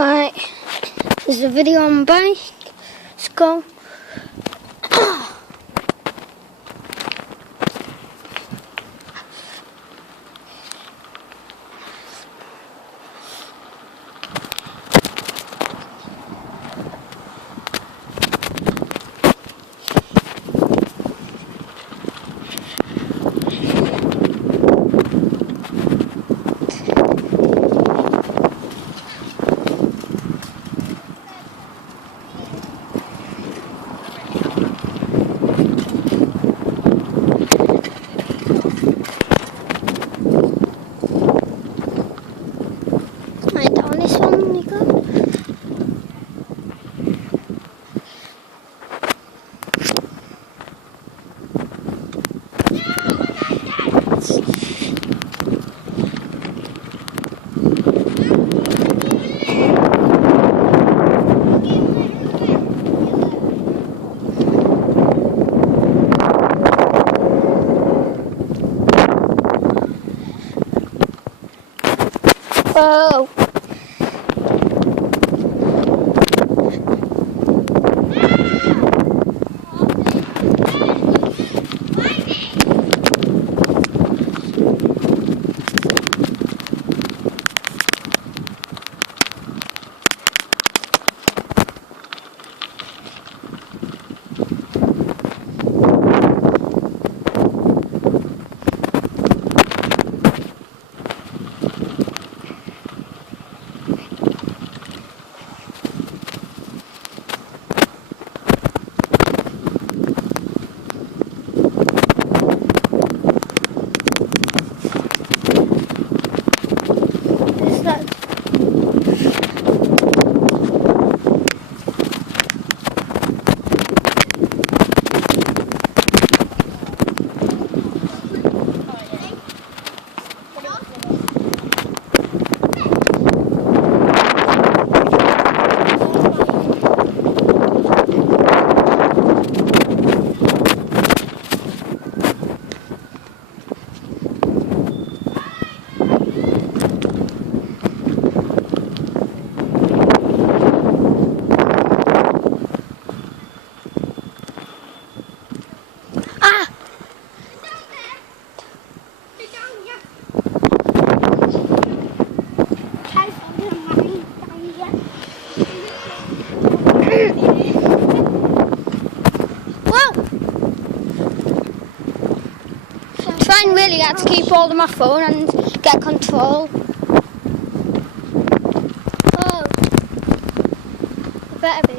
Right, this is a video on my bike. Let's go. Right, down this one we go. Whoa. Whoa! Trying really hard to keep hold of my phone and get control. Oh, it better be.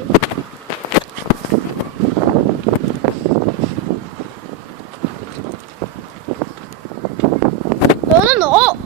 Oh no!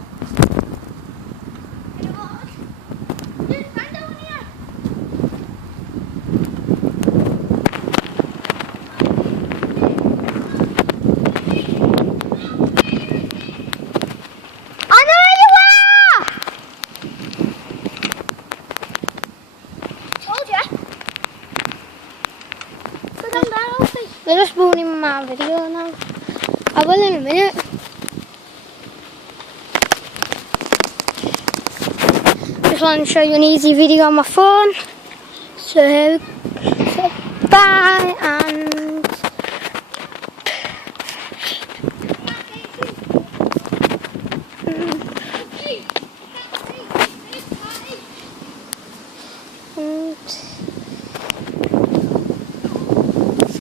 They're just ruining my video now. I will in a minute. Just want to show you an easy video on my phone. So bye and